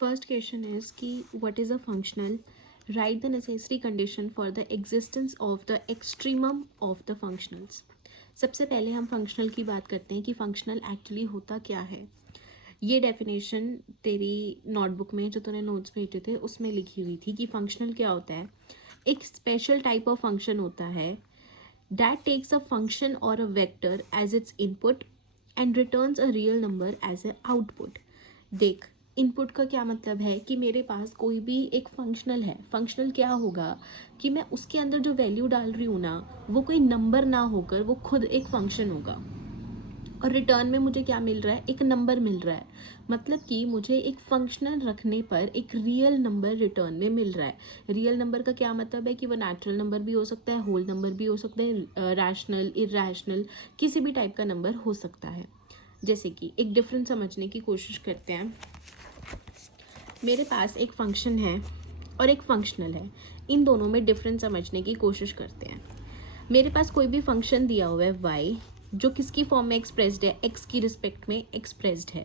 First question is कि what is a functional, right the necessary condition for the existence of the extremum of the functionals. सबसे पहले हम functional की बात करते हैं कि फंक्शनल एक्चुअली होता क्या है। ये डेफिनेशन तेरी नोटबुक में जो तूने नोट्स भेजे थे उसमें लिखी हुई थी कि फंक्शनल क्या होता है। एक स्पेशल टाइप ऑफ फंक्शन होता है दैट टेक्स अ फंक्शन और a vector as its input and returns a real number as a output. देख, इनपुट का क्या मतलब है कि मेरे पास कोई भी एक फंक्शनल है। फंक्शनल क्या होगा कि मैं उसके अंदर जो वैल्यू डाल रही हूँ ना, वो कोई नंबर ना होकर वो खुद एक फंक्शन होगा और रिटर्न में मुझे क्या मिल रहा है, एक नंबर मिल रहा है। मतलब कि मुझे एक फंक्शनल रखने पर एक रियल नंबर रिटर्न में मिल रहा है। रियल नंबर का क्या मतलब है कि वो नेचुरल नंबर भी हो सकता है, होल नंबर भी हो सकता है, रैशनल, इरैशनल, किसी भी टाइप का नंबर हो सकता है। जैसे कि एक डिफरेंस समझने की कोशिश करते हैं। मेरे पास एक फंक्शन है और एक फंक्शनल है, इन दोनों में डिफरेंस समझने की कोशिश करते हैं। मेरे पास कोई भी फंक्शन दिया हुआ है y, जो किसकी फॉर्म में एक्सप्रेस्ड है, x की रिस्पेक्ट में एक्सप्रेस्ड है।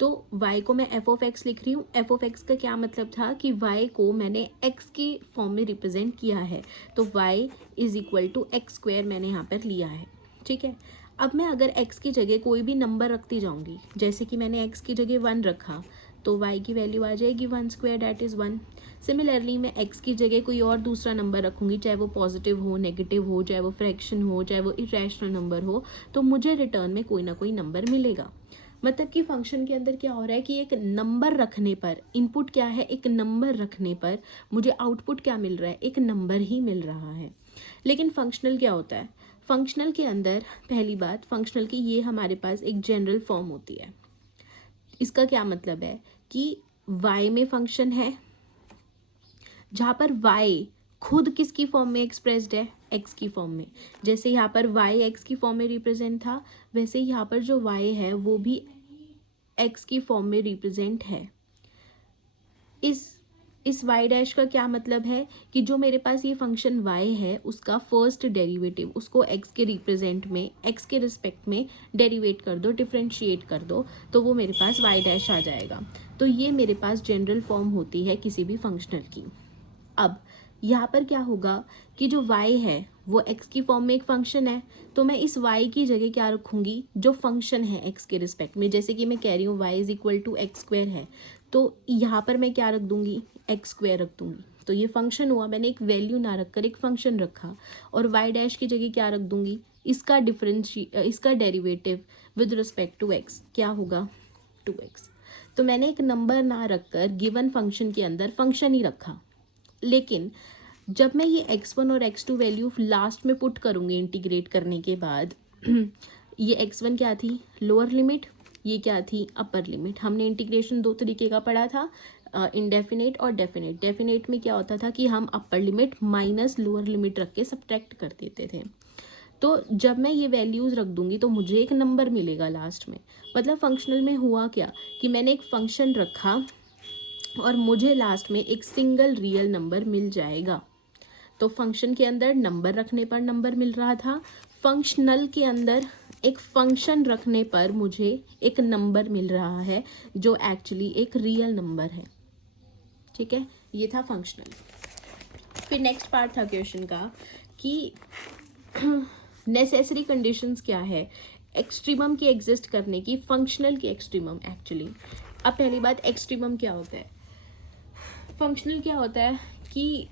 तो y को मैं f ऑफ x लिख रही हूँ। f ऑफ x का क्या मतलब था कि y को मैंने x की फॉर्म में रिप्रेजेंट किया है, तो y is equal to x square मैंने यहाँ पर लिया है। ठीक है, अब मैं अगर x की जगह कोई भी नंबर रखती जाऊँगी, जैसे कि मैंने x की जगह 1 रखा, तो y की वैल्यू आ जाएगी 1 स्क्वायर, डैट इज़ 1। सिमिलरली मैं x की जगह कोई और दूसरा नंबर रखूँगी, चाहे वो पॉजिटिव हो, नेगेटिव हो, चाहे वो फ्रैक्शन हो, चाहे वो इरेशनल नंबर हो, तो मुझे रिटर्न में कोई ना कोई नंबर मिलेगा। मतलब कि फंक्शन के अंदर क्या हो रहा है कि एक नंबर रखने पर, इनपुट क्या है, एक नंबर रखने पर मुझे आउटपुट क्या मिल रहा है, एक नंबर ही मिल रहा है। लेकिन फंक्शनल क्या होता है, फंक्शनल के अंदर पहली बात, फंक्शनल की ये हमारे पास एक जनरल फॉर्म होती है। इसका क्या मतलब है कि y में फंक्शन है जहाँ पर y खुद किसकी फॉर्म में एक्सप्रेस्ड है, x की फॉर्म में। जैसे यहाँ पर y x की फॉर्म में रिप्रेजेंट था, वैसे यहाँ पर जो y है वो भी x की फॉर्म में रिप्रेजेंट है। इस y डैश का क्या मतलब है कि जो मेरे पास ये फंक्शन y है उसका फर्स्ट डेरिवेटिव, उसको x के रिप्रेजेंट में, x के रिस्पेक्ट में डेरिवेट कर दो, डिफ्रेंशिएट कर दो, तो वो मेरे पास y डैश आ जाएगा। तो ये मेरे पास जनरल फॉर्म होती है किसी भी फंक्शनल की। अब यहाँ पर क्या होगा कि जो y है वो x की फॉर्म में एक फंक्शन है, तो मैं इस y की जगह क्या रखूँगी, जो फंक्शन है x के रिस्पेक्ट में। जैसे कि मैं कह रही हूँ y is equal to x square है, तो यहाँ पर मैं क्या रख दूँगी, एक्स स्क्वायर रख दूँगी। तो ये फंक्शन हुआ, मैंने एक वैल्यू ना रखकर एक फंक्शन रखा, और y डैश की जगह क्या रख दूँगी, इसका derivative with respect to x क्या होगा, 2x। तो मैंने एक नंबर ना रखकर गिवन फंक्शन के अंदर फंक्शन ही रखा। लेकिन जब मैं ये x1 और x2 वैल्यू लास्ट में पुट करूँगी इंटीग्रेट करने के बाद, ये x1 क्या थी, लोअर लिमिट, ये क्या थी, अपर लिमिट। हमने इंटीग्रेशन दो तरीके का पढ़ा था, इनडेफिनेट और डेफिनेट। डेफिनेट में क्या होता था कि हम upper limit minus lower limit रख के सब्ट्रैक्ट कर देते थे। तो जब मैं ये वैल्यूज़ रख दूंगी तो मुझे एक नंबर मिलेगा लास्ट में। मतलब फंक्शनल में हुआ क्या कि मैंने एक फंक्शन रखा और मुझे लास्ट में एक सिंगल रियल नंबर मिल जाएगा। तो फंक्शन के अंदर नंबर रखने पर नंबर मिल रहा था, फंक्शनल के अंदर एक फंक्शन रखने पर मुझे एक नंबर मिल रहा है जो एक्चुअली एक रियल नंबर है। ठीक है, ये था फंक्शनल। फिर नेक्स्ट पार्ट था क्वेश्चन का कि नेसेसरी कंडीशंस क्या है एक्सट्रीमम की एग्जिस्ट करने की, फंक्शनल की एक्सट्रीमम एक्चुअली। अब पहली बात, एक्सट्रीमम क्या होता है। फंक्शनल क्या होता है कि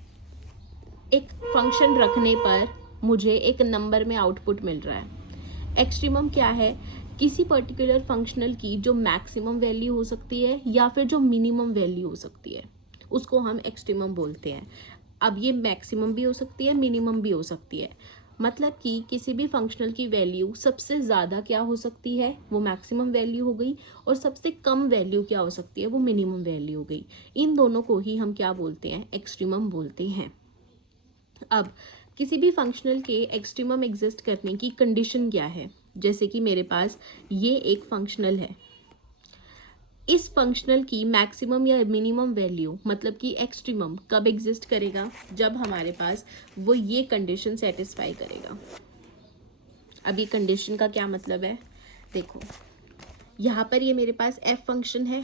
एक फंक्शन रखने पर मुझे एक नंबर में आउटपुट मिल रहा है। एक्सट्रीमम क्या है, किसी पर्टिकुलर फंक्शनल की जो मैक्सिमम वैल्यू हो सकती है या फिर जो मिनिमम वैल्यू हो सकती है, उसको हम एक्सट्रीमम बोलते हैं। अब ये मैक्सिमम भी हो सकती है, मिनिमम भी हो सकती है। मतलब कि किसी भी फंक्शनल की वैल्यू सबसे ज़्यादा क्या हो सकती है, वो मैक्सिमम वैल्यू हो गई, और सबसे कम वैल्यू क्या हो सकती है, वो मिनिमम वैल्यू हो गई। इन दोनों को ही हम क्या बोलते हैं, एक्सट्रीमम बोलते हैं। अब किसी भी फंक्शनल के एक्सट्रीमम एग्जिस्ट करने की कंडीशन क्या है। जैसे कि मेरे पास ये एक फंक्शनल है, इस फंक्शनल की मैक्सिमम या मिनिमम वैल्यू मतलब कि एक्सट्रीमम कब एग्जिस्ट करेगा, जब हमारे पास वो ये कंडीशन सेटिस्फाई करेगा। अब ये कंडीशन का क्या मतलब है, देखो यहाँ पर ये मेरे पास f फंक्शन है,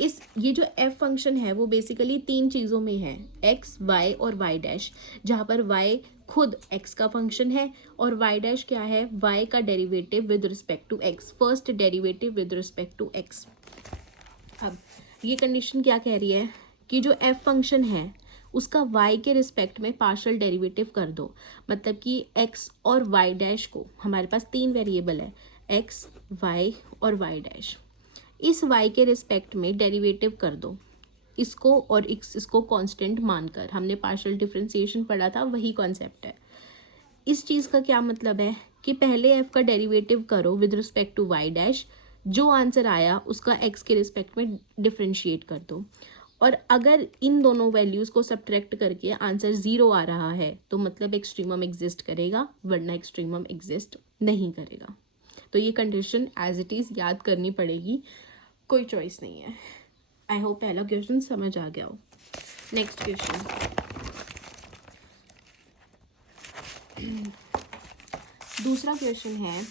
ये जो एफ फंक्शन है वो बेसिकली तीन चीज़ों में है, एक्स, वाई और वाई डैश, जहाँ पर वाई खुद एक्स का फंक्शन है और वाई डैश क्या है, वाई का derivative with respect to x, first derivative with respect to x. अब ये कंडीशन क्या कह रही है कि जो एफ फंक्शन है उसका वाई के रिस्पेक्ट में पार्शियल डेरिवेटिव कर दो, मतलब कि एक्स और वाई डैश को, हमारे पास तीन वेरिएबल है एक्स, वाई और वाई डैश, इस y के रिस्पेक्ट में डेरिवेटिव कर दो इसको और इसको कांस्टेंट मानकर। हमने पार्शियल डिफरेंशिएशन पढ़ा था, वही कॉन्सेप्ट है। इस चीज़ का क्या मतलब है कि पहले f का डेरिवेटिव करो with respect to y dash, जो आंसर आया उसका x के रिस्पेक्ट में डिफरेंशिएट कर दो, और अगर इन दोनों वैल्यूज़ को सब्ट्रैक्ट करके आंसर 0 आ रहा है तो मतलब एक्सट्रीमम एग्जिस्ट करेगा, वरना एक्सट्रीमम एग्जिस्ट नहीं करेगा। तो ये कंडीशन एज इट इज़ याद करनी पड़ेगी, कोई चॉइस नहीं है। आई होप पहला क्वेश्चन समझ आ गया हो। नेक्स्ट क्वेश्चन, दूसरा क्वेश्चन है,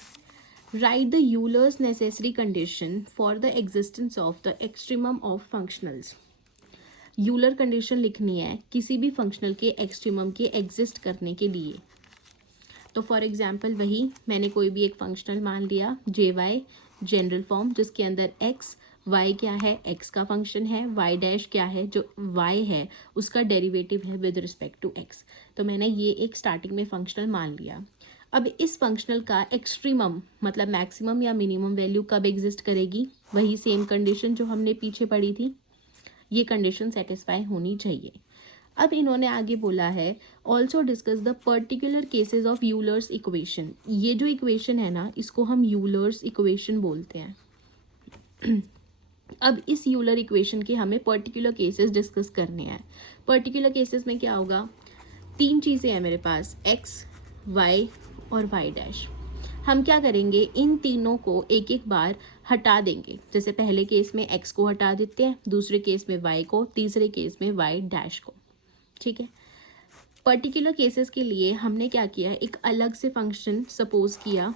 right the Euler's necessary condition for the existence of the extremum of functionals. Euler condition लिखनी है किसी भी फंक्शनल के एक्सट्रीमम के एग्जिस्ट करने के लिए। तो फॉर एग्जाम्पल वही मैंने कोई भी एक फंक्शनल मान लिया जे वाई, जनरल फॉर्म, जिसके अंदर एक्स, वाई क्या है, एक्स का फंक्शन है, वाई डैश क्या है, जो वाई है उसका डेरिवेटिव है विद रिस्पेक्ट टू एक्स। तो मैंने ये एक स्टार्टिंग में फंक्शनल मान लिया। अब इस फंक्शनल का एक्सट्रीमम मतलब मैक्सिमम या मिनिमम वैल्यू कब एग्जिस्ट करेगी, वही सेम कंडीशन जो हमने पीछे पढ़ी थी, ये कंडीशन सेटिस्फाई होनी चाहिए। अब इन्होंने आगे बोला है also discuss the particular cases of Euler's equation. ये जो इक्वेशन है ना, इसको हम यूलर्स इक्वेशन बोलते हैं। अब इस यूलर इक्वेशन के हमें पर्टिकुलर केसेस डिस्कस करने हैं। पर्टिकुलर केसेस में क्या होगा, तीन चीज़ें हैं मेरे पास, एक्स, वाई और वाई डैश। हम क्या करेंगे, इन तीनों को एक एक बार हटा देंगे। जैसे पहले केस में एक्स को हटा देते हैं, दूसरे केस में वाई को, तीसरे केस में वाई डैश को। ठीक है, पर्टिकुलर केसेस के लिए हमने क्या किया, एक अलग से फंक्शन सपोज किया।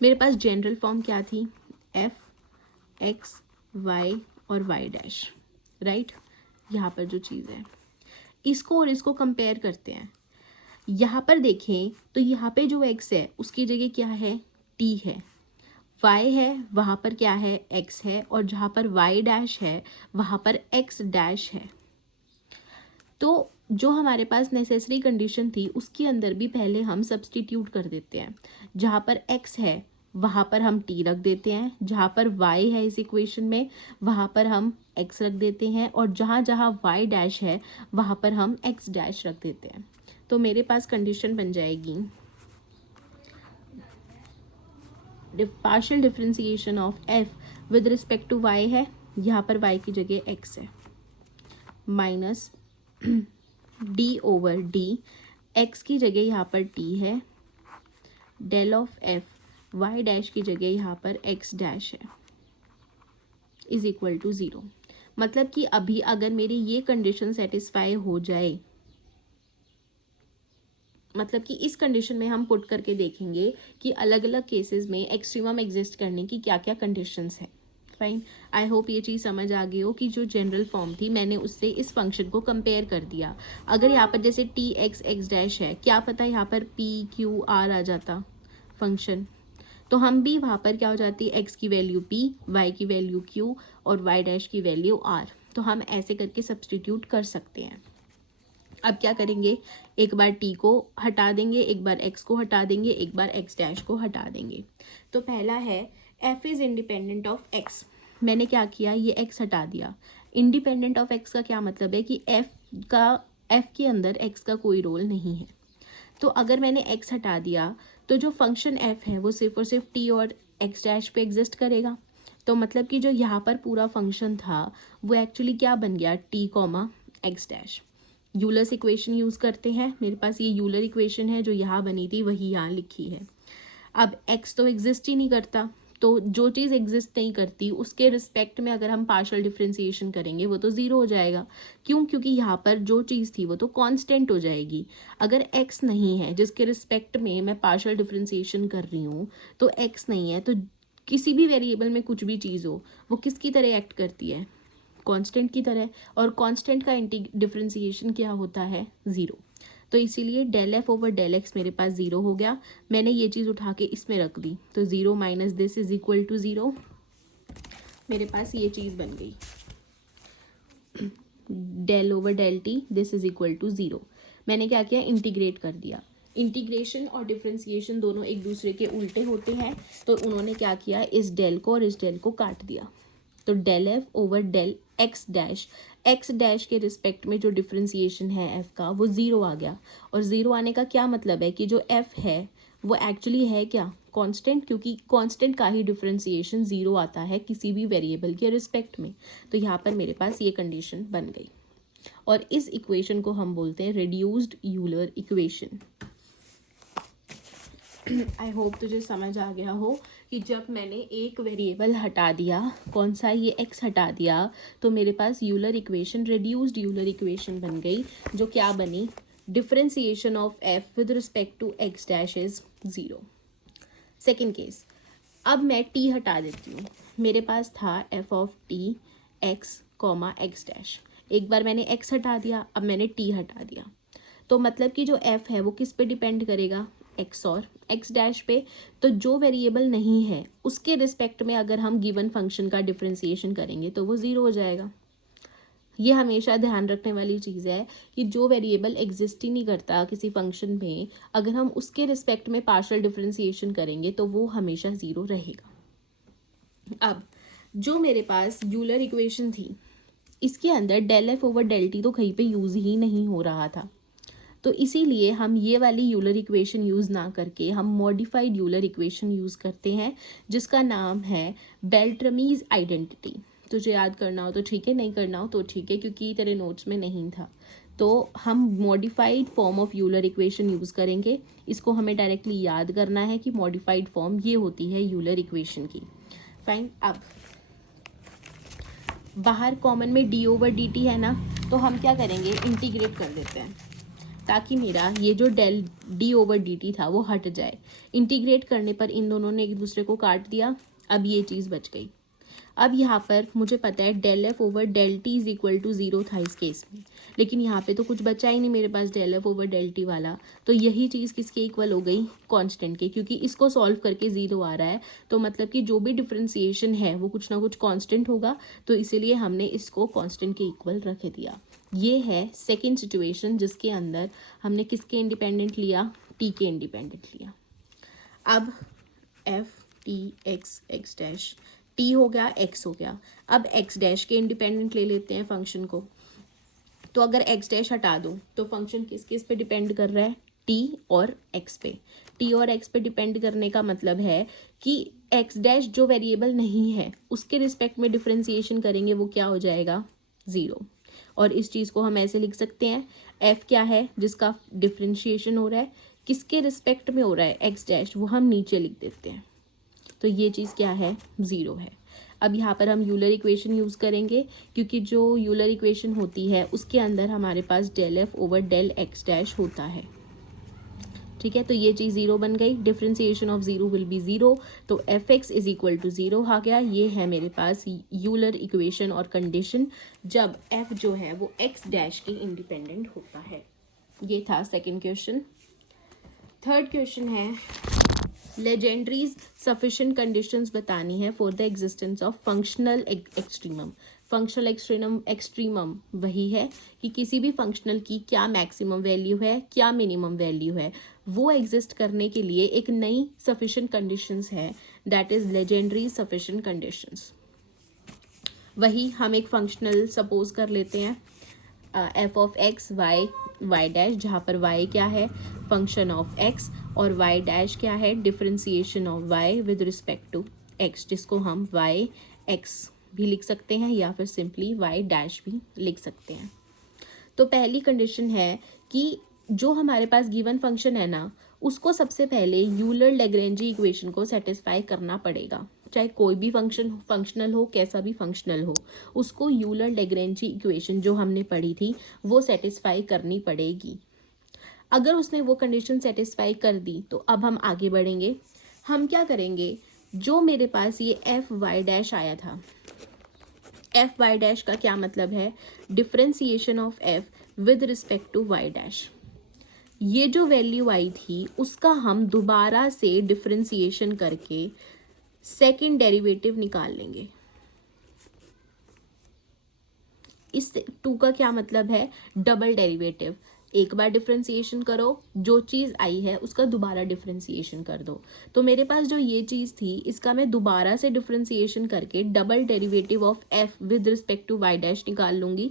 मेरे पास जनरल फॉर्म क्या थी, एफ एक्स वाई और वाई डैश, राइट। यहाँ पर जो चीज़ है इसको और इसको कंपेयर करते हैं। यहाँ पर देखें तो यहाँ पे जो एक्स है उसकी जगह क्या है, टी है, वाई है वहाँ पर क्या है, एक्स है, और जहाँ पर वाई डैश है वहाँ पर एक्स डैश है। तो जो हमारे पास नेसेसरी कंडीशन थी उसके अंदर भी पहले हम सब्सटीट्यूट कर देते हैं। जहाँ पर एक्स है वहाँ पर हम टी रख देते हैं, जहाँ पर वाई है इस इक्वेशन में वहाँ पर हम एक्स रख देते हैं, और जहाँ जहाँ वाई डैश है वहाँ पर हम एक्स डैश रख देते हैं। तो मेरे पास कंडीशन बन जाएगी partial differentiation of f with respect to y है, यहाँ पर वाई की जगह एक्स है, minus d over d, x की जगह यहाँ पर टी है, del of f y dash की जगह यहाँ पर एक्स डैश है, इज इक्वल टू 0। मतलब कि अभी अगर मेरी ये कंडीशन सेटिस्फाई हो जाए, मतलब कि इस कंडीशन में हम पुट करके देखेंगे कि अलग अलग केसेस में एक्सट्रीमम एग्जिस्ट करने की क्या क्या कंडीशंस हैं। फाइन, आई होप ये चीज़ समझ आ गई हो कि जो जनरल फॉर्म थी मैंने उससे इस फंक्शन को कंपेयर कर दिया। अगर यहाँ पर जैसे टी एक्स एक्स डैश है, क्या पता यहाँ पर पी क्यू आर आ जाता फंक्शन, तो हम भी वहाँ पर क्या हो जाती, एक्स की वैल्यू पी, वाई की वैल्यू क्यू और वाई डैश की वैल्यू आर। तो हम ऐसे करके सब्सटीट्यूट कर सकते हैं। अब क्या करेंगे, एक बार टी को हटा देंगे, एक बार एक्स को हटा देंगे, एक बार एक्स डैश को हटा देंगे। तो पहला है F is independent of x. मैंने क्या किया, ये एक्स हटा दिया। इंडिपेंडेंट ऑफ एक्स का क्या मतलब है कि एफ के अंदर एक्स का कोई रोल नहीं है। तो अगर मैंने एक्स हटा दिया तो जो फंक्शन एफ है वो सिर्फ और सिर्फ टी और एक्स डैश पे एग्जिस्ट करेगा। तो मतलब कि जो यहाँ पर पूरा फंक्शन था वो एक्चुअली क्या बन गया, T comma x dash. Euler's equation use करते हैं, मेरे पास ये यूलर इक्वेशन है जो यहाँ बनी थी वही यहाँ लिखी है। अब x तो एग्जिस्ट ही नहीं करता, तो जो चीज़ एग्जिस्ट नहीं करती उसके रिस्पेक्ट में अगर हम पार्शियल डिफरेंशिएशन करेंगे वो तो 0 हो जाएगा। क्यों, क्योंकि यहाँ पर जो चीज़ थी वो तो कांस्टेंट हो जाएगी। अगर x नहीं है जिसके रिस्पेक्ट में मैं पार्शियल डिफरेंशिएशन कर रही हूँ, तो x नहीं है तो किसी भी वेरिएबल में कुछ भी चीज़ हो वो किसकी तरह एक्ट करती है, कांस्टेंट की तरह, और कांस्टेंट का डिफरेंशिएशन क्या होता है, ज़ीरो। तो इसीलिए del f over del x मेरे पास ज़ीरो हो गया। मैंने ये चीज़ उठा के इसमें रख दी, तो zero minus this is equal to zero, मेरे पास ये चीज़ बन गई। Del over del t this is equal to zero. मैंने क्या किया, इंटीग्रेट कर दिया। इंटीग्रेशन और डिफरेंशिएशन दोनों एक दूसरे के उल्टे होते हैं, तो उन्होंने क्या किया, इस डेल को और इस डेल को काट दिया। तो del f over del x dash के रिस्पेक्ट में जो डिफरेंशिएशन है एफ का वो ज़ीरो आ गया। और ज़ीरो आने का क्या मतलब है कि जो एफ है वो एक्चुअली है क्या, कांस्टेंट, क्योंकि कांस्टेंट का ही डिफरेंशिएशन ज़ीरो आता है किसी भी वेरिएबल के रिस्पेक्ट में। तो यहाँ पर मेरे पास ये कंडीशन बन गई, और इस इक्वेशन को हम बोलते हैं reduced Euler equation. I hope तुझे समझ आ गया हो कि जब मैंने एक वेरिएबल हटा दिया, कौन सा, ये x हटा दिया, तो मेरे पास Euler equation, reduced Euler equation बन गई, जो क्या बनी, differentiation of f with respect to x dash is zero. Second case, अब मैं t हटा देती हूँ। मेरे पास था f of t x comma x dash. एक बार मैंने x हटा दिया, अब मैंने t हटा दिया, तो मतलब कि जो f है वो किस पे डिपेंड करेगा, x और x डैश पे। तो जो वेरिएबल नहीं है उसके रिस्पेक्ट में अगर हम गिवन फंक्शन का डिफरेंशिएशन करेंगे तो वो ज़ीरो हो जाएगा। ये हमेशा ध्यान रखने वाली चीज़ है कि जो वेरिएबल एग्जिस्ट ही नहीं करता किसी फंक्शन में, अगर हम उसके रिस्पेक्ट में पार्शियल डिफरेंशिएशन करेंगे तो वो हमेशा ज़ीरो रहेगा। अब जो मेरे पास यूलर इक्वेशन थी, इसके अंदर del f over del t तो कहीं पे यूज़ ही नहीं हो रहा था, तो इसीलिए हम ये वाली यूलर इक्वेशन यूज़ ना करके हम मॉडिफाइड यूलर इक्वेशन यूज़ करते हैं, जिसका नाम है बेल्ट्रमीज़ आइडेंटिटी। तुझे याद करना हो तो ठीक है, नहीं करना हो तो ठीक है, क्योंकि तेरे नोट्स में नहीं था। तो हम modified form of Euler equation use करेंगे। इसको हमें डायरेक्टली याद करना है कि मॉडिफाइड फॉर्म ये होती है यूलर इक्वेशन की। फाइन, अब बाहर कॉमन में डी ओवर डी टी है ना, तो हम क्या करेंगे, इंटीग्रेट कर देते हैं ताकि मेरा ये जो del d over d t था वो हट जाए। इंटीग्रेट करने पर इन दोनों ने एक दूसरे को काट दिया, अब ये चीज़ बच गई। अब यहाँ पर मुझे पता है del f over del t is equal to zero था इस केस में, लेकिन यहाँ पे तो कुछ बचा ही नहीं मेरे पास del f over del t वाला। तो यही चीज़ किसके इक्वल हो गई, कांस्टेंट के, क्योंकि इसको सॉल्व करके ज़ीरो आ रहा है, तो मतलब कि जो भी डिफरेंशिएशन है वो कुछ ना कुछ कांस्टेंट होगा, तो इसीलिए हमने इसको कांस्टेंट के इक्वल रख दिया। ये है सेकेंड सिचुएशन जिसके अंदर हमने किसके इंडिपेंडेंट लिया, टी के इंडिपेंडेंट लिया। अब F T x x dash, T हो गया, एक्स हो गया, अब एक्स डैश के इंडिपेंडेंट ले लेते हैं फंक्शन को। तो अगर एक्स डैश हटा दूँ तो फंक्शन किस किस पे डिपेंड कर रहा है, टी और एक्स पे। टी और एक्स पे डिपेंड करने का मतलब है कि एक्स डैश जो वेरिएबल नहीं है उसके रिस्पेक्ट में डिफरेंशिएशन करेंगे वो क्या हो जाएगा, ज़ीरो। और इस चीज़ को हम ऐसे लिख सकते हैं, एफ क्या है जिसका डिफरेंशिएशन हो रहा है, किसके रिस्पेक्ट में हो रहा है, एक्स डैश, वो हम नीचे लिख देते हैं, तो ये चीज़ क्या है, ज़ीरो है। अब यहाँ पर हम यूलर इक्वेशन यूज़ करेंगे, क्योंकि जो यूलर इक्वेशन होती है उसके अंदर हमारे पास del f over del x dash होता है। ठीक है, तो ये चीज़ ज़ीरो बन गई, differentiation of zero will be zero, तो f x is equal to zero आ गया। ये है मेरे पास यूलर इक्वेशन और कंडीशन जब एफ जो है वो एक्स डैश के इंडिपेंडेंट होता है। ये था सेकेंड क्वेश्चन। थर्ड क्वेश्चन है, लेजेंडरीज सफिशिएंट कंडीशंस बतानी है for the existence of functional extremum. Functional extremum वही है कि किसी भी फंक्शनल की क्या मैक्सिमम वैल्यू है, क्या मिनिमम वैल्यू है, वो एग्जिस्ट करने के लिए एक नई सफिशिएंट कंडीशंस है, that is legendary sufficient conditions. वही हम एक फंक्शनल सपोज कर लेते हैं, f of x y y dash, जहाँ पर वाई क्या है, फंक्शन ऑफ एक्स, और वाई डैश क्या है, differentiation of y with respect to x, जिसको हम वाई एक्स भी लिख सकते हैं या फिर सिंपली वाई डैश भी लिख सकते हैं। तो पहली कंडीशन है कि जो हमारे पास गिवन फंक्शन है ना, उसको सबसे पहले यूलर लेग्रेंजी इक्वेशन को सेटिस्फाई करना पड़ेगा। चाहे कोई भी फंक्शनल हो, कैसा भी फंक्शनल हो, उसको यूलर लेग्रेंजी इक्वेशन जो हमने पढ़ी थी वो सेटिस्फाई करनी पड़ेगी। अगर उसने वो कंडीशन सेटिस्फाई कर दी तो अब हम आगे बढ़ेंगे। हम क्या करेंगे, जो मेरे पास ये एफ वाई डैश आया था, एफ वाई डैश का क्या मतलब है, differentiation of f with respect to y dash. ये जो वैल्यू आई थी उसका हम दोबारा से डिफ्रेंसिएशन करके सेकंड डेरिवेटिव निकाल लेंगे। इस टू का क्या मतलब है, डबल डेरिवेटिव। एक बार डिफ्रेंसिएशन करो, जो चीज़ आई है उसका दोबारा डिफ्रेंसिएशन कर दो। तो मेरे पास जो ये चीज़ थी इसका मैं दोबारा से डिफ्रेंसिएशन करके double derivative of f with respect to y dash निकाल लूँगी।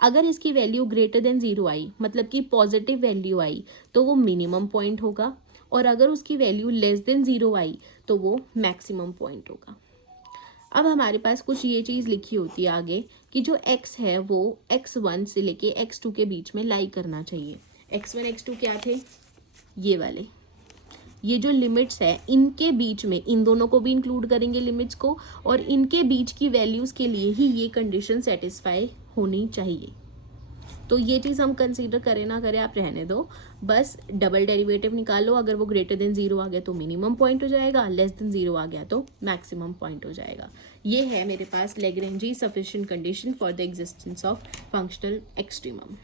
अगर इसकी वैल्यू ग्रेटर देन ज़ीरो आई, मतलब कि पॉजिटिव वैल्यू आई, तो वो मिनिमम पॉइंट होगा, और अगर उसकी वैल्यू लेस देन ज़ीरो आई तो वो मैक्सिमम पॉइंट होगा। अब हमारे पास कुछ ये चीज़ लिखी होती है आगे कि जो x है वो x1 से लेके x2 के बीच में लाई करना चाहिए। x1 x2 क्या थे, ये वाले, ये जो लिमिट्स है इनके बीच में, इन दोनों को भी इंक्लूड करेंगे लिमिट्स को, और इनके बीच की वैल्यूज़ के लिए ही ये कंडीशन सेटिस्फाई होनी चाहिए। तो ये चीज़ हम कंसीडर करें ना करें आप रहने दो, बस डबल डेरिवेटिव निकालो। अगर वो ग्रेटर देन ज़ीरो आ गया तो मिनिमम पॉइंट हो जाएगा, लेस देन ज़ीरो आ गया तो मैक्सिमम पॉइंट हो जाएगा। ये है मेरे पास लैग्रेंजी sufficient condition for the existence of functional extremum.